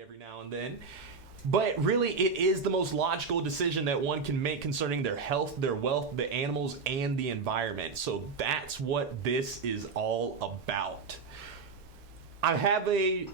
every now and then. But really, it is the most logical decision that one can make concerning their health, their wealth, the animals, and the environment. So that's what this is all about. I have a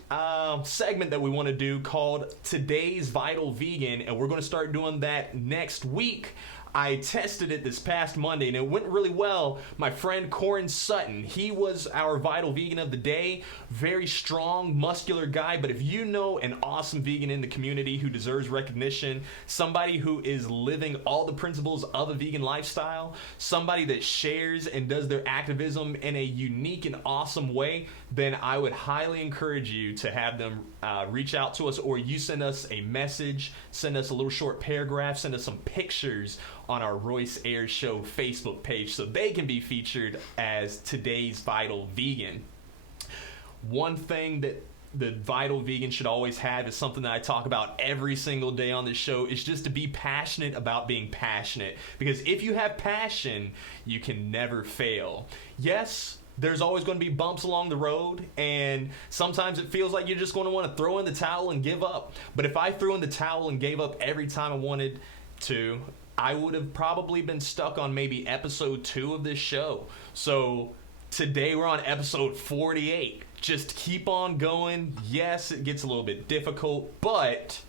segment that we want to do called Today's Vital Vegan, and we're going to start doing that next week. I tested it this past Monday, and it went really well. My friend Corin Sutton, he was our Vital Vegan of the day. Very strong, muscular guy, but if you know an awesome vegan in the community who deserves recognition, somebody who is living all the principles of a vegan lifestyle, somebody that shares and does their activism in a unique and awesome way, then I would highly encourage you to have them reach out to us, or you send us a message, send us a little short paragraph, send us some pictures on our Royce Ayers Show Facebook page so they can be featured as Today's Vital Vegan. One thing that the Vital Vegan should always have is something that I talk about every single day on this show, is just to be passionate about being passionate. Because if you have passion, you can never fail. Yes, there's always going to be bumps along the road, and sometimes it feels like you're just going to want to throw in the towel and give up. But if I threw in the towel and gave up every time I wanted to, I would have probably been stuck on maybe episode 2 of this show. So today we're on episode 48. Just keep on going. Yes, it gets a little bit difficult, but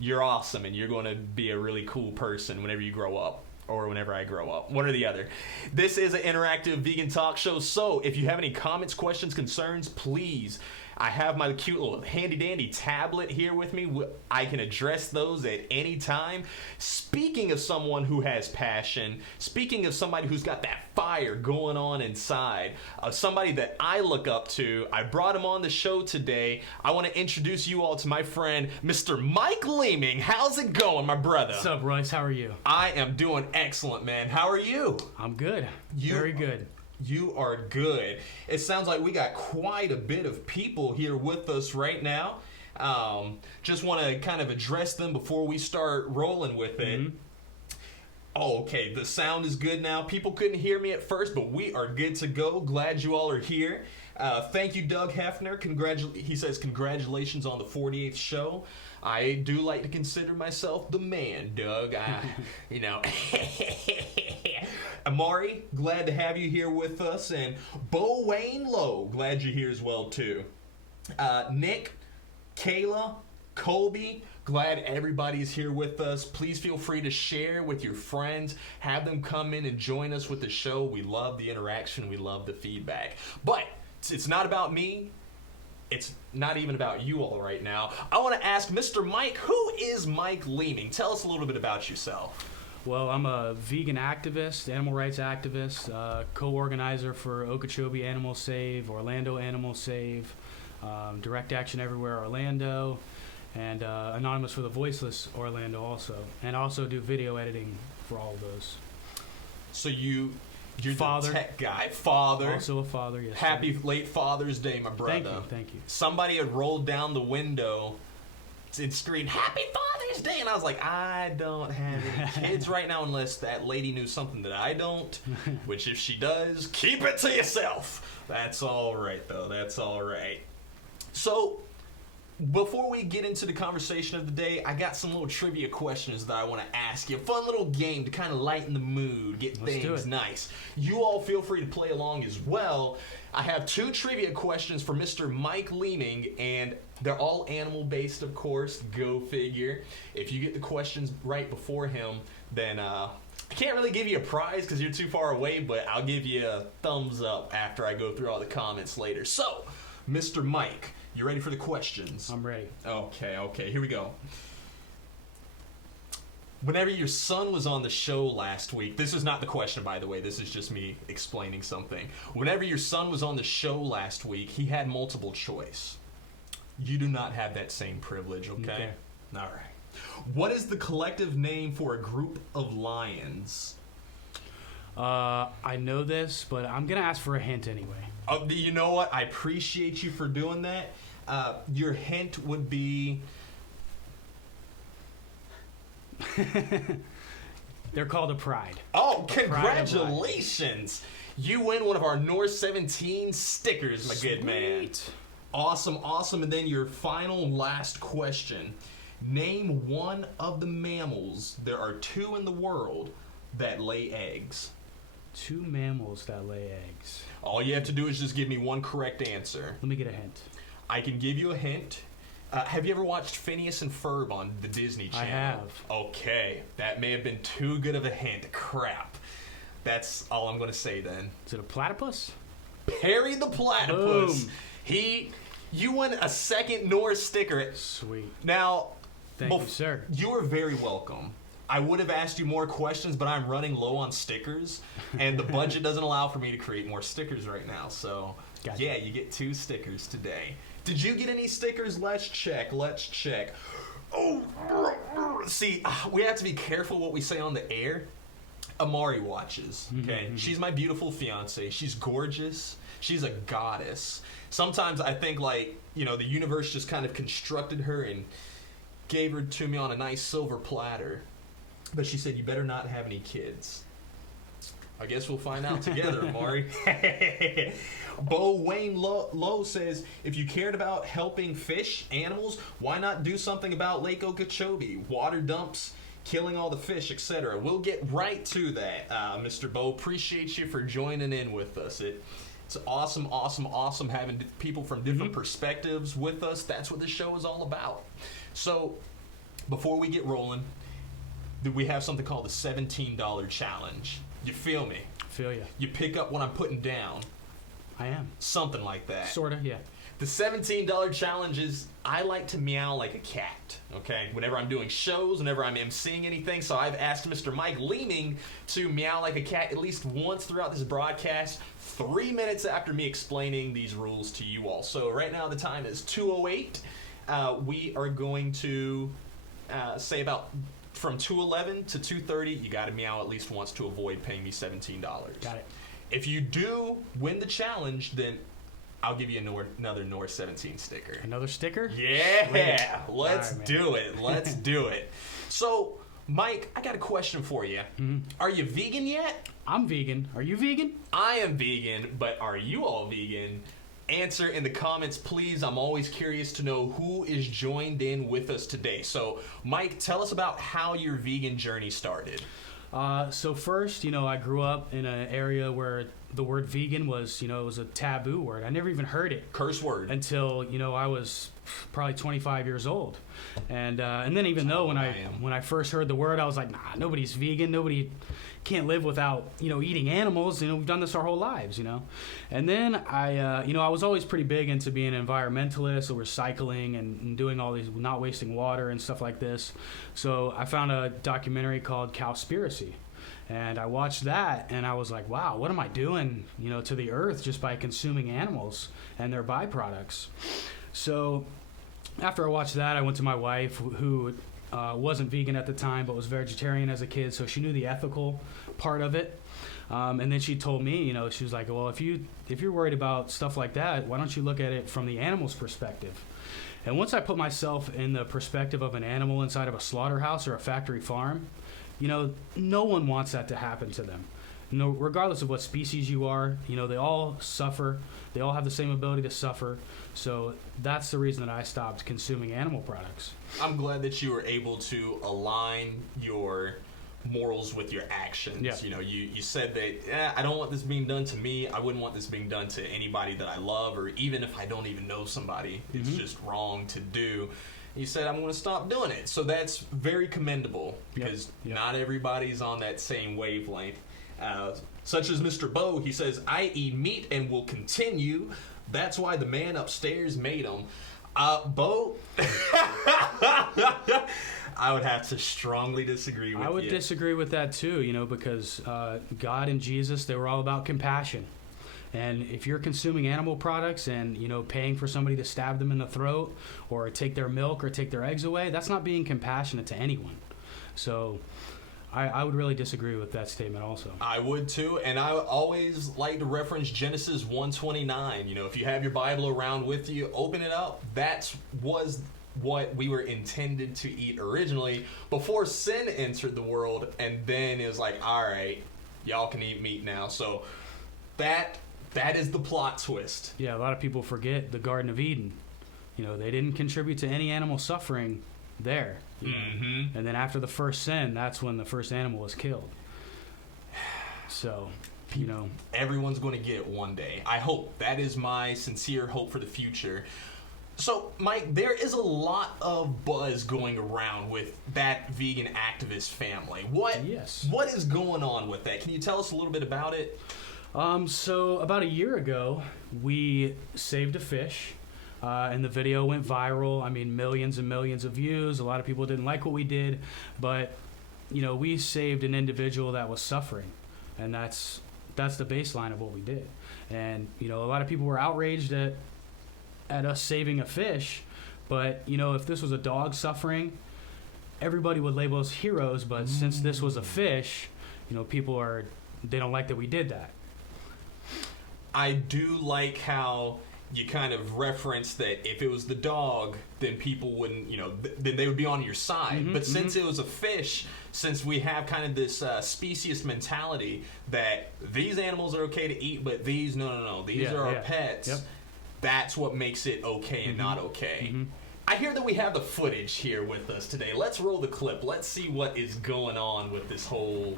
you're awesome and you're going to be a really cool person whenever you grow up. Or whenever I grow up, one or the other. This is an interactive vegan talk show, so if you have any comments, questions, concerns, please. I have my cute little handy-dandy tablet here with me. I can address those at any time. Speaking of someone who has passion, speaking of somebody who's got that fire going on inside, somebody that I look up to, I brought him on the show today. I want to introduce you all to my friend, Mr. Mike Leaming. How's it going, my brother? What's up, Royce? How are you? I am doing excellent, man. How are you? I'm good. Very good. You are good. It sounds like we got quite a bit of people here with us right now. Just want to kind of address them before we start rolling with it. Mm-hmm. Oh, okay, the sound is good now. People couldn't hear me at first, but we are good to go. Glad you all are here. Thank you, Doug Hefner. He says congratulations on the 48th show. I do like to consider myself the man, Doug. You know. Amari, glad to have you here with us. And Bo Wayne Lowe, glad you're here as well, too. Nick, Kayla, Colby, glad everybody's here with us. Please feel free to share with your friends. Have them come in and join us with the show. We love the interaction. We love the feedback. But it's not about me. It's not even about you all right now. I want to ask Mr. Mike, who is Mike Leaming? Tell us a little bit about yourself. Well, I'm a vegan activist, animal rights activist, co-organizer for Okeechobee Animal Save, Orlando Animal Save, Direct Action Everywhere Orlando, and Anonymous for the Voiceless Orlando also. And also do video editing for all of those. So you're father. the tech guy. Father. Also a father, yes. Happy late Father's Day, my brother. Thank you. Somebody had rolled down the window and screamed, Happy Father's Day! And I was like, I don't have any kids right now unless that lady knew something that I don't. Which if she does, keep it to yourself. That's all right, though. That's all right. So, before we get into the conversation of the day, I got some little trivia questions that I want to ask you. A fun little game to kind of lighten the mood, get things nice. You all feel free to play along as well. I have 2 trivia questions for Mr. Mike Leaming, and they're all animal-based, of course. Go figure. If you get the questions right before him, then I can't really give you a prize because you're too far away, but I'll give you a thumbs up after I go through all the comments later. So, Mr. Mike, you ready for the questions? I'm ready. Okay, here we go. Whenever your son was on the show last week, this is not the question, by the way, this is just me explaining something. Whenever your son was on the show last week, he had multiple choice. You do not have that same privilege, okay? All right. What is the collective name for a group of lions? I know this, but I'm going to ask for a hint anyway. You know what? I appreciate you for doing that. Your hint would be... They're called a pride. Oh, congratulations! You win one of our NOOR 17 stickers, my good man. Awesome. And then your final last question. Name one of the mammals. There are 2 in the world that lay eggs. 2 mammals that lay eggs. All you have to do is just give me one correct answer. Let me get a hint. I can give you a hint. Have you ever watched Phineas and Ferb on the Disney Channel? I have. Okay, that may have been too good of a hint. Crap. That's all I'm going to say then. Is it a platypus? Perry the Platypus. Boom. You won a second NOOR sticker. Sweet. Now, Thank you, sir. You are very welcome. I would have asked you more questions, but I'm running low on stickers, and the budget doesn't allow for me to create more stickers right now. So, Gotcha. Yeah, you get 2 stickers today. Did you get any stickers? Let's check. Oh, see, we have to be careful what we say on the air. Amari watches, okay? She's my beautiful fiance. She's gorgeous. She's a goddess. Sometimes I think, like, you know, the universe just kind of constructed her and gave her to me on a nice silver platter. But she said, you better not have any kids. I guess we'll find out together, Amari. Bo Wayne Lowe says, if you cared about helping fish, animals, why not do something about Lake Okeechobee? Water dumps, killing all the fish, etc. We'll get right to that, Mr. Bo. Appreciate you for joining in with us. It's awesome having people from different perspectives with us. That's what this show is all about. So, before we get rolling, we have something called the $17 challenge. You feel me? Feel ya. You pick up what I'm putting down. I am. Something like that. Sorta, yeah. The $17 challenge is I like to meow like a cat, okay? Whenever I'm doing shows, whenever I'm emceeing anything. So I've asked Mr. Mike Leaming to meow like a cat at least once throughout this broadcast, 3 minutes after me explaining these rules to you all. So right now the time is 2:08. We are going to say about from 2:11 to 2:30, you got to meow at least once to avoid paying me $17. Got it. If you do win the challenge, then I'll give you another NOOR 17 sticker. Another sticker? Yeah, let's All right, do it. Let's do it. So, Mike, I got a question for you. Are you vegan yet? I'm vegan. Are you vegan? I am vegan, but are you all vegan? Answer in the comments, please. I'm always curious to know who is joined in with us today. So, Mike, tell us about how your vegan journey started. So first, I grew up in an area where the word vegan was, it was a taboo word. I never even heard it. Curse word. Until, I was probably 25 years old. And then even though when I first heard the word, I was like, nah, nobody's vegan. Nobody can't live without, eating animals. We've done this our whole lives, And then I was always pretty big into being an environmentalist, or recycling and doing all these, not wasting water and stuff like this. So I found a documentary called Cowspiracy. And I watched that, and I was like, wow, what am I doing, to the earth just by consuming animals and their byproducts? So after I watched that, I went to my wife, who wasn't vegan at the time, but was vegetarian as a kid, so she knew the ethical part of it. And then she told me, she was like, well, if you're worried about stuff like that, why don't you look at it from the animal's perspective? And once I put myself in the perspective of an animal inside of a slaughterhouse or a factory farm, no one wants that to happen to them. Regardless of what species you are, they all suffer. They all have the same ability to suffer. So that's the reason that I stopped consuming animal products. I'm glad that you were able to align your morals with your actions. Yeah. You said that, I don't want this being done to me. I wouldn't want this being done to anybody that I love, or even if I don't even know somebody. It's just wrong to do. You said, I'm going to stop doing it. So that's very commendable, because not everybody's on that same wavelength. Such as Mr. Bo, he says, I eat meat and will continue. That's why the man upstairs made him. Bo, I would have to strongly disagree with you. I would disagree with that too, because God and Jesus, they were all about compassion. And if you're consuming animal products and, paying for somebody to stab them in the throat or take their milk or take their eggs away, that's not being compassionate to anyone. So I would really disagree with that statement also. I would too, and I always like to reference Genesis 1:29. If you have your Bible around with you, open it up. That was what we were intended to eat originally before sin entered the world, and then it was like, all right, y'all can eat meat now. So that That is the plot twist. Yeah, a lot of people forget the Garden of Eden. You know, they didn't contribute to any animal suffering there. You know? And then after the first sin, that's when the first animal was killed. So, you know, everyone's going to get it one day. I hope. That is my sincere hope for the future. So, Mike, there is a lot of buzz going around with that vegan activist family. What is going on with that? Can you tell us a little bit about it? So about a year ago, we saved a fish, and the video went viral. I mean, millions and millions of views. A lot of people didn't like what we did, but, you know, we saved an individual that was suffering, and that's the baseline of what we did. And, you know, a lot of people were outraged at us saving a fish, but, you know, if this was a dog suffering, everybody would label us heroes, but since this was a fish, you know, they don't like that we did that. I do like how you kind of referenced that if it was the dog, then people wouldn't, you know, then they would be on your side. But since it was a fish, since we have kind of this speciesist mentality that these animals are okay to eat, but these, no, these are our pets, that's what makes it okay and not okay. I hear that we have the footage here with us today. Let's roll the clip. Let's see what is going on with this whole...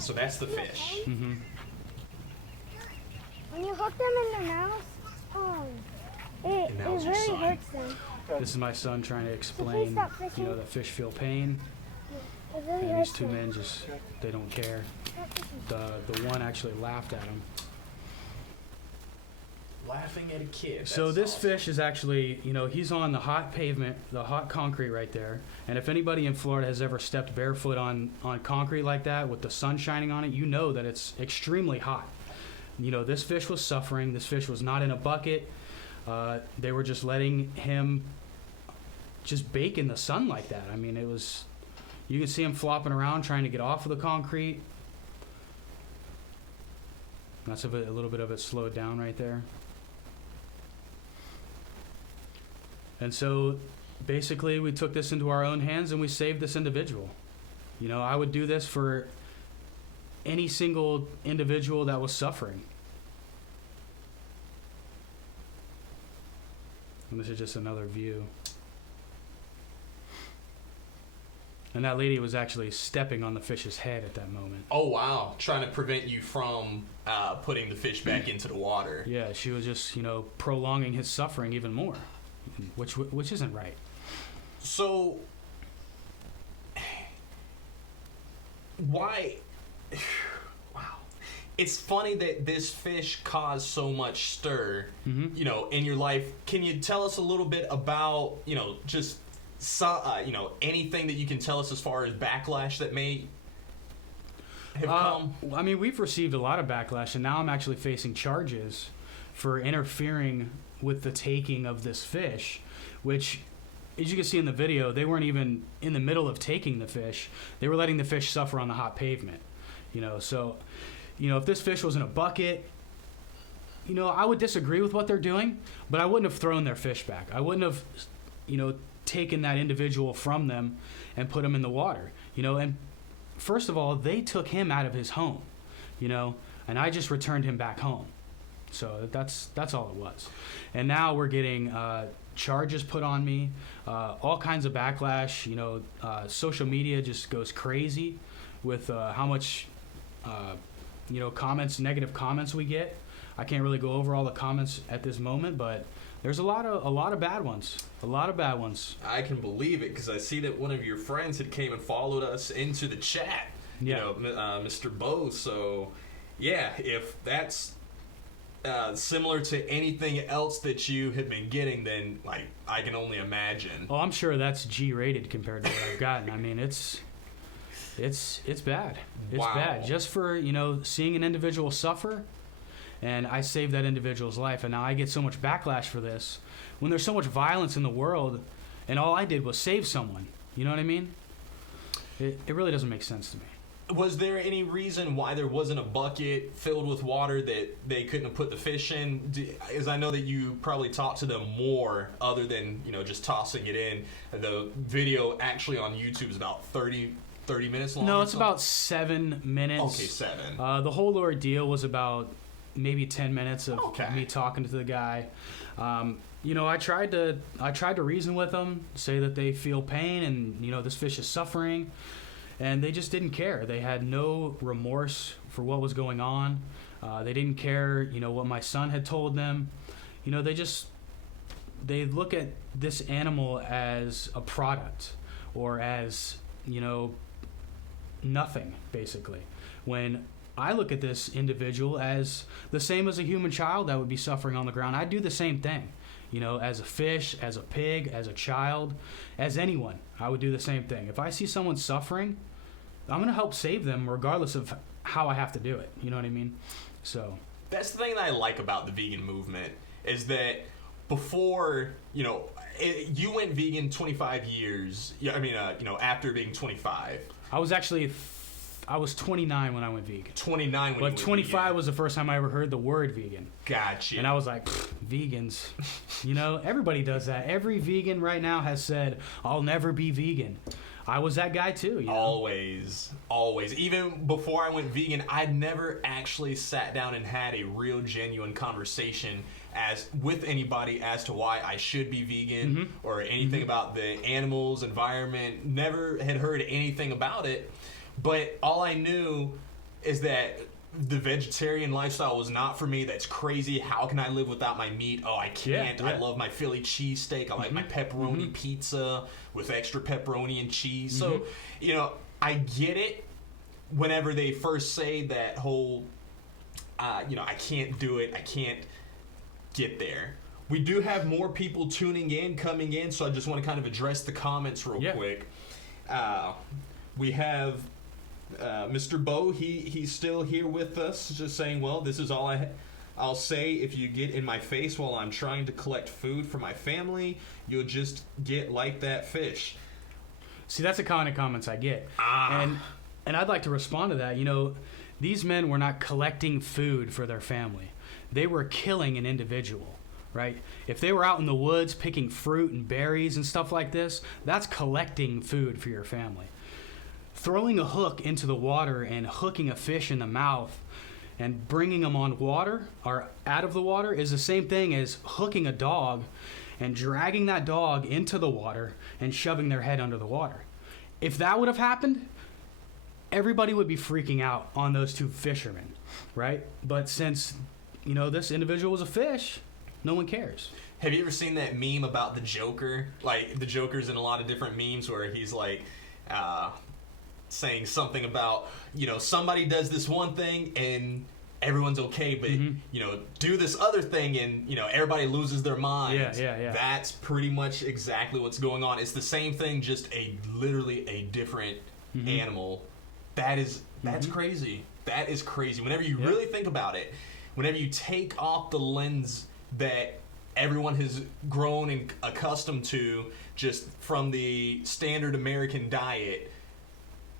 So that's the fish. When you hook them in the mouth, it really hurts them. This is my son trying to explain, you know, that fish feel pain. Really And these two men they don't care. The one actually laughed at him. Laughing at a kid. So this fish is actually, you know, he's on the hot pavement, the hot concrete right there. And if anybody in Florida has ever stepped barefoot on concrete like that with the sun shining on it, you know that it's extremely hot. You know, this fish was suffering. This fish was not in a bucket. They were just letting him just bake in the sun like that. I mean, you can see him flopping around trying to get off of the concrete. That's a little bit of it slowed down right there. And so basically we took this into our own hands and we saved this individual. You know, I would do this for any single individual that was suffering. And this is just another view. And that lady was actually stepping on the fish's head at that moment. Oh, wow. Trying to prevent you from putting the fish back into the water. Yeah, she was just, you know, prolonging his suffering even more, which isn't right. So, why... Wow. It's funny that this fish caused so much stir, you know, in your life. Can you tell us a little bit about, you know, just... you know, anything that you can tell us as far as backlash that may have come? I mean, we've received a lot of backlash, and now I'm actually facing charges for interfering with the taking of this fish, which, as you can see in the video, they weren't even in the middle of taking the fish. They were letting the fish suffer on the hot pavement, you know. So, you know, if this fish was in a bucket, you know, I would disagree with what they're doing, but I wouldn't have thrown their fish back. I wouldn't have, you know, taken that individual from them and put him in the water, you know. And first of all, they took him out of his home, you know, and I just returned him back home. So that's all it was. And now we're getting charges put on me, all kinds of backlash. You know, social media just goes crazy with how much you know, negative comments we get. I can't really go over all the comments at this moment, but there's a lot of bad ones. A lot of bad ones. I can believe it because I see that one of your friends had came and followed us into the chat. Yeah. You know, Mr. Bo. So, yeah, if that's similar to anything else that you have been getting, then like I can only imagine. Oh, I'm sure that's G-rated compared to what I've gotten. I mean, it's bad. It's bad. Just for, you know, seeing an individual suffer. And I saved that individual's life, and now I get so much backlash for this. When there's so much violence in the world, and all I did was save someone. You know what I mean? It really doesn't make sense to me. Was there any reason why there wasn't a bucket filled with water that they couldn't have put the fish in? As I know that you probably talked to them more other than, you know, just tossing it in. The video actually on YouTube is about 30 30 minutes long? No, it's about 7 minutes. Okay, 7. The whole ordeal was about maybe 10 minutes of Okay. me talking to the guy. I tried to reason with them, say that they feel pain and, this fish is suffering. And they just didn't care. They had no remorse for what was going on. They didn't care, what my son had told them. They look at this animal as a product or as, nothing, basically. When I look at this individual as the same as a human child that would be suffering on the ground. I do the same thing, as a fish, as a pig, as a child, as anyone. I would do the same thing. If I see someone suffering, I'm going to help save them regardless of how I have to do it. You know what I mean? So that's the thing that I like about the vegan movement is that before, you went vegan 25 years. After being 25. I was 29 when I went vegan. 29 when you went 25 vegan. was the first time I ever heard the word vegan. Gotcha. And I was like, vegans. Everybody does that. Every vegan right now has said, I'll never be vegan. I was that guy too. Always. Even before I went vegan, I'd never actually sat down and had a real genuine conversation with anybody as to why I should be vegan or anything about the animals, environment. Never had heard anything about it. But all I knew is that the vegetarian lifestyle was not for me. That's crazy. How can I live without my meat? Oh, I can't. Yeah. I love my Philly cheesesteak. I like my pepperoni pizza with extra pepperoni and cheese. So, I get it whenever they first say that whole, I can't do it. I can't get there. We do have more people coming in, so I just want to kind of address the comments real quick. We have Mr. Bo. He's still here with us, just saying, well, this is all I'll say. If you get in my face while I'm trying to collect food for my family, you'll just get like that fish. See, that's the kind of comments I get. And I'd like to respond to that. These men were not collecting food for their family. They were killing an individual, right? If they were out in the woods picking fruit and berries and stuff like this, that's collecting food for your family. Throwing a hook into the water and hooking a fish in the mouth and bringing them on water or out of the water is the same thing as hooking a dog and dragging that dog into the water and shoving their head under the water. If that would have happened, everybody would be freaking out on those two fishermen, right? But since, this individual was a fish, no one cares. Have you ever seen that meme about the Joker? Like, the Joker's in a lot of different memes where he's like, saying something about, somebody does this one thing and everyone's okay, but, do this other thing and, everybody loses their minds. Yeah. That's pretty much exactly what's going on. It's the same thing, just literally a different animal. That's crazy. That is crazy. Whenever you really think about it, whenever you take off the lens that everyone has grown and accustomed to just from the standard American diet,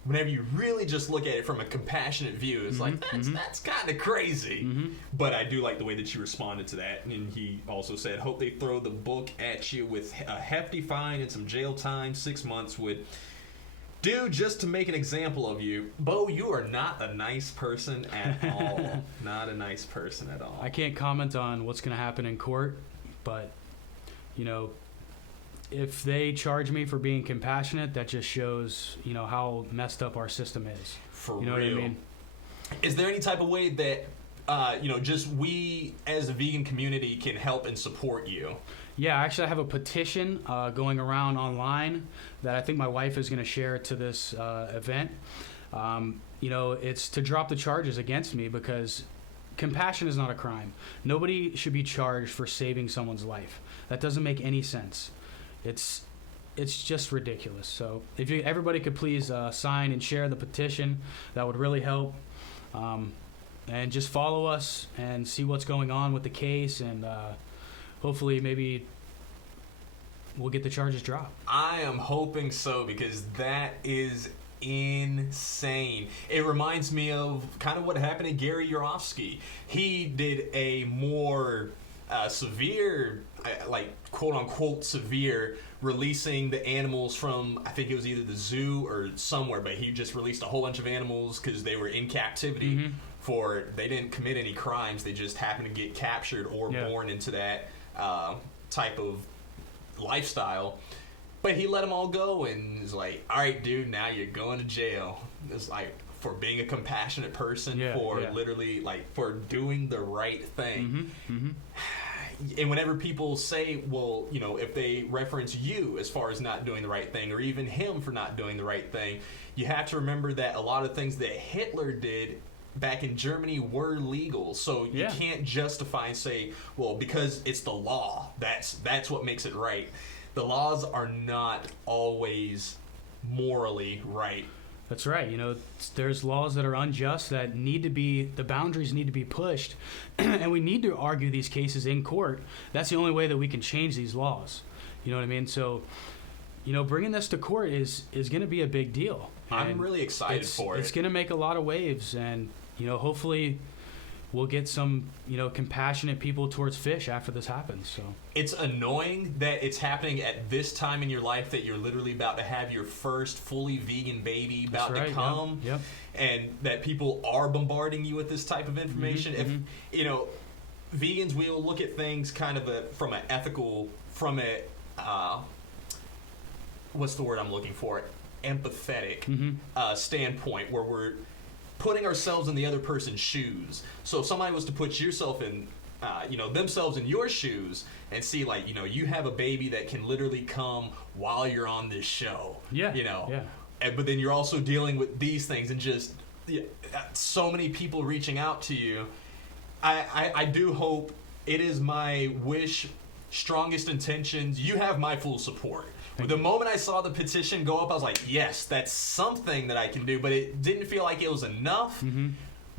whenever you really just look at it from a compassionate view, it's like, that's kind of crazy. But I do like the way that you responded to that. And he also said, hope they throw the book at you with a hefty fine and some jail time. 6 months would do just to make an example of you. Bo, you are not a nice person at all. Not a nice person at all. I can't comment on what's going to happen in court, but, if they charge me for being compassionate, that just shows, how messed up our system is. For real. What I mean? Is there any type of way that, just we as a vegan community can help and support you? Yeah, actually I have a petition going around online that I think my wife is going to share to this event. It's to drop the charges against me because compassion is not a crime. Nobody should be charged for saving someone's life. That doesn't make any sense. It's just ridiculous. So if everybody could please sign and share the petition, that would really help. And just follow us and see what's going on with the case, and hopefully maybe we'll get the charges dropped. I am hoping so, because that is insane. It reminds me of kind of what happened to Gary Yourofsky. He did a more severe, like quote unquote severe, releasing the animals from, I think it was either the zoo or somewhere, but he just released a whole bunch of animals because they were in captivity for, they didn't commit any crimes, they just happened to get captured or born into that type of lifestyle. But he let them all go and is like, all right, dude, now you're going to jail. It's like, for being a compassionate person, literally, like, for doing the right thing. And whenever people say, well, you know, if they reference you as far as not doing the right thing, or even him for not doing the right thing, you have to remember that a lot of things that Hitler did back in Germany were legal. So you can't justify and say, well, because it's the law, that's what makes it right. The laws are not always morally right. That's right. You know, there's laws that are unjust that need to be, the boundaries need to be pushed, and we need to argue these cases in court. That's the only way that we can change these laws. You know what I mean? So, you know, bringing this to court is going to be a big deal. I'm really excited for it. It's going to make a lot of waves, and, you know, hopefully we'll get some, you know, compassionate people towards fish after this happens. So it's annoying that it's happening at this time in your life, that you're literally about to have your first fully vegan baby about to come, and that people are bombarding you with this type of information. If you know, vegans will look at things kind of from an ethical, from a what's the word I'm looking for? Empathetic standpoint, where we're putting ourselves in the other person's shoes. So if somebody was to put yourself in, you know, themselves in your shoes and see, like, you know, you have a baby that can literally come while you're on this show. You know. But then you're also dealing with these things, and just so many people reaching out to you. I do hope, it is my wish, strongest intentions. You have my full support. The moment I saw the petition go up, I was like, yes, that's something that I can do. But it didn't feel like it was enough.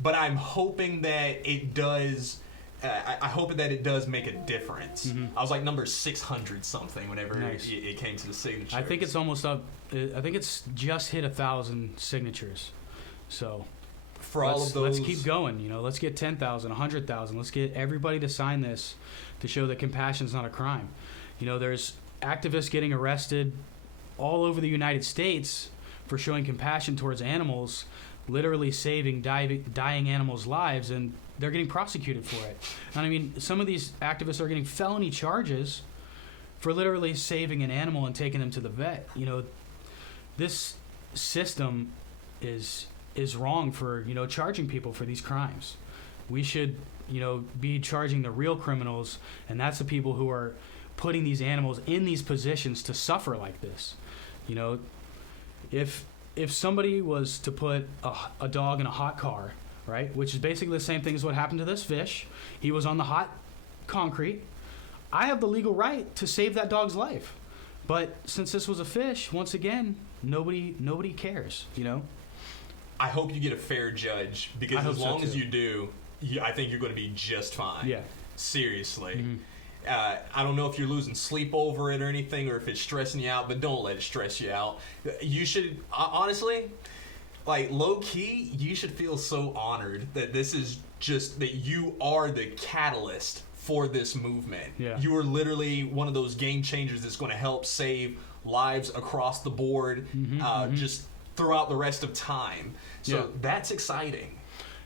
But I'm hoping that it does. I hope that it does make a difference. I was like number 600 something whenever it came to the signatures. I think it's almost up. I think it's just hit 1,000 signatures. So for all of those, let's keep going. You know, let's get 10,000, 100,000. Let's get everybody to sign this to show that compassion is not a crime. You know, there's activists getting arrested all over the United States for showing compassion towards animals, literally saving dying animals' lives, and they're getting prosecuted for it. And I mean, some of these activists are getting felony charges for literally saving an animal and taking them to the vet. You know, this system is wrong for, you know, charging people for these crimes. We should, you know, be charging the real criminals, and that's the people who are putting these animals in these positions to suffer like this. You know, if somebody was to put a dog in a hot car, right, which is basically the same thing as what happened to this fish. He was on the hot concrete. I have the legal right to save that dog's life. But since this was a fish, once again, nobody cares, you know? I hope you get a fair judge, because as long as you do, I think you're going to be just fine. Yeah. Seriously. I don't know if you're losing sleep over it or anything, or if it's stressing you out, but don't let it stress you out. You should, honestly, like, low-key, you should feel so honored that this is just, that you are the catalyst for this movement. You are literally one of those game changers that's going to help save lives across the board, just throughout the rest of time. So that's exciting.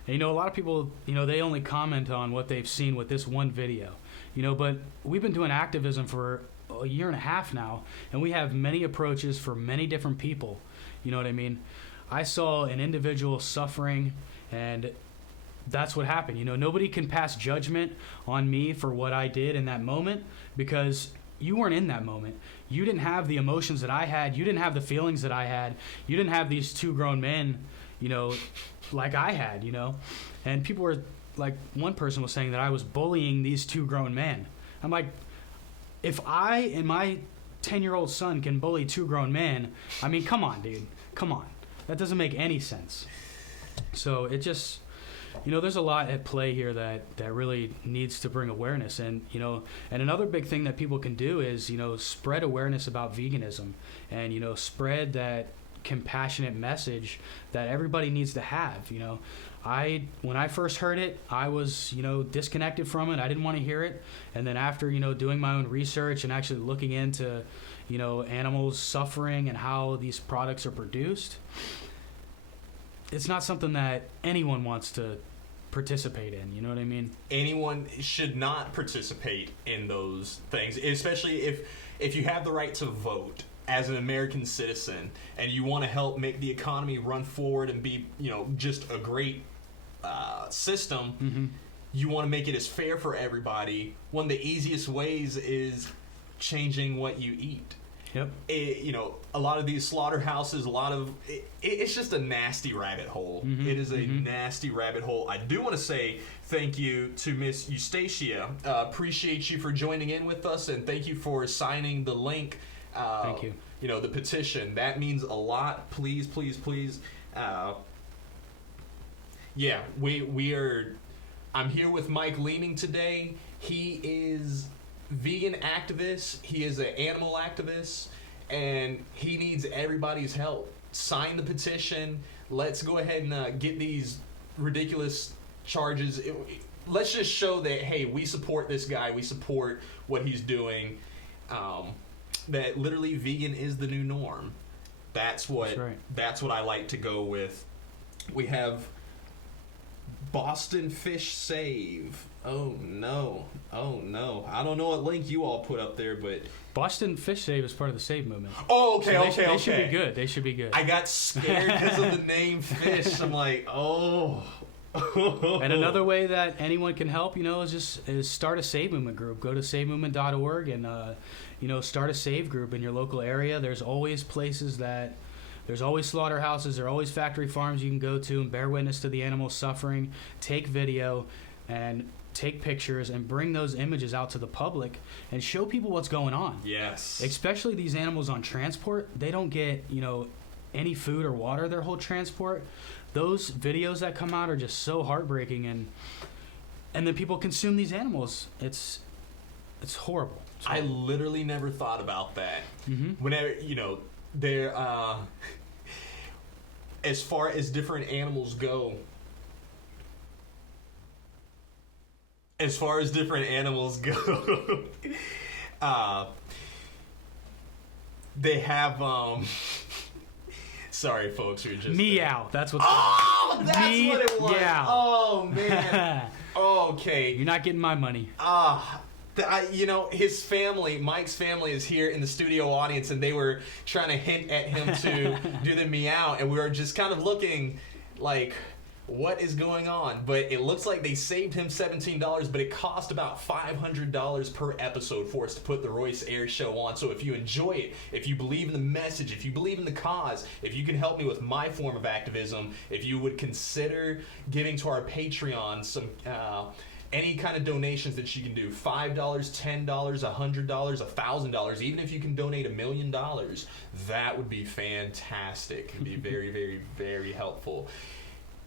And, you know, a lot of people, you know, they only comment on what they've seen with this one video. You know, but we've been doing activism for a year and a half now, and we have many approaches for many different people. You know what I mean? I saw an individual suffering, and that's what happened. You know, nobody can pass judgment on me for what I did in that moment, because you weren't in that moment. You didn't have the emotions that I had. You didn't have the feelings that I had. You didn't have these two grown men, you know, like I had, you know. And people were, like, one person was saying that I was bullying these two grown men. I'm like, if I and my 10-year-old son can bully two grown men, I mean, come on, dude. Come on. That doesn't make any sense. So it just, you know, there's a lot at play here that really needs to bring awareness. And, you know, and another big thing that people can do is, you know, spread awareness about veganism, and, you know, spread that compassionate message that everybody needs to have. You know, when I first heard it, I was, you know, disconnected from it. I didn't want to hear it. And then after, you know, doing my own research and actually looking into, you know, animals suffering and how these products are produced, it's not something that anyone wants to participate in. You know what I mean? Anyone should not participate in those things, especially if you have the right to vote as an American citizen and you want to help make the economy run forward and be, you know, just a great system. Mm-hmm. You want to make it as fair for everybody. One of the easiest ways is changing what you eat. Yep. You know, a lot of these slaughterhouses, it's just a nasty rabbit hole. Mm-hmm. It is a nasty rabbit hole. I do want to say thank you to Miss Eustacia. Appreciate you for joining in with us, and thank you for signing the link. Thank you. You know, the petition. That means a lot. Please, please, please. Yeah, we are. I'm here with Mike Leaming today. He is vegan activist. He is an animal activist, and he needs everybody's help. Sign the petition. Let's go ahead and get these ridiculous charges. Let's just show that, hey, we support this guy. We support what he's doing. That literally vegan is the new norm. That's what I like to go with. We have Boston Fish Save. Oh no. I don't know what link you all put up there, but Boston Fish Save is part of the Save movement. Oh, okay, so okay. They should be good. They should be good. I got scared because of the name fish. I'm like, oh. And another way that anyone can help, you know, is start a Save movement group. Go to savemovement.org and you know, start a Save group in your local area. There's always slaughterhouses, there are always factory farms you can go to and bear witness to the animals suffering. Take video and take pictures and bring those images out to the public and show people what's going on. Yes. Especially these animals on transport. They don't get, you know, any food or water their whole transport. Those videos that come out are just so heartbreaking, and then people consume these animals. It's horrible. I literally never thought about that. Mm-hmm. Whenever, you know, there as far as different animals go, they have sorry folks, you're just meow. That's what's that's what it was. Meow. Oh man. Okay. You're not getting my money. You know, his family, Mike's family, is here in the studio audience, and they were trying to hint at him to do the meow, and we were just kind of looking like, what is going on? But it looks like they saved him $17, but it cost about $500 per episode for us to put the Royce Air Show on. So if you enjoy it, if you believe in the message, if you believe in the cause, if you can help me with my form of activism, if you would consider giving to our Patreon some any kind of donations that you can do, $5, $10, $100, $1,000, even if you can donate $1 million, that would be fantastic. It'd be very, very, very helpful.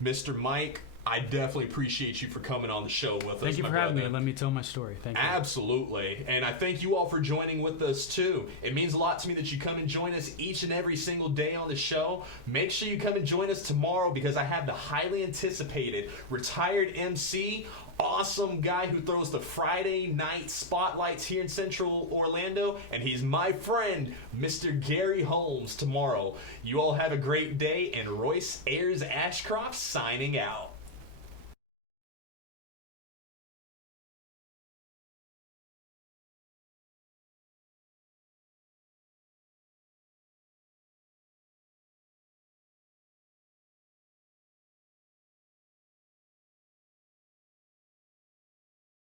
Mr. Mike, I definitely appreciate you for coming on the show with us. Thank you for having me and let me tell my story. Thank you. Absolutely. And I thank you all for joining with us too. It means a lot to me that you come and join us each and every single day on the show. Make sure you come and join us tomorrow, because I have the highly anticipated retired MC, awesome guy who throws the Friday night spotlights here in Central Orlando, and he's my friend, Mr. Gary Holmes, tomorrow. You all have a great day, and Royce Ashcroft signing out.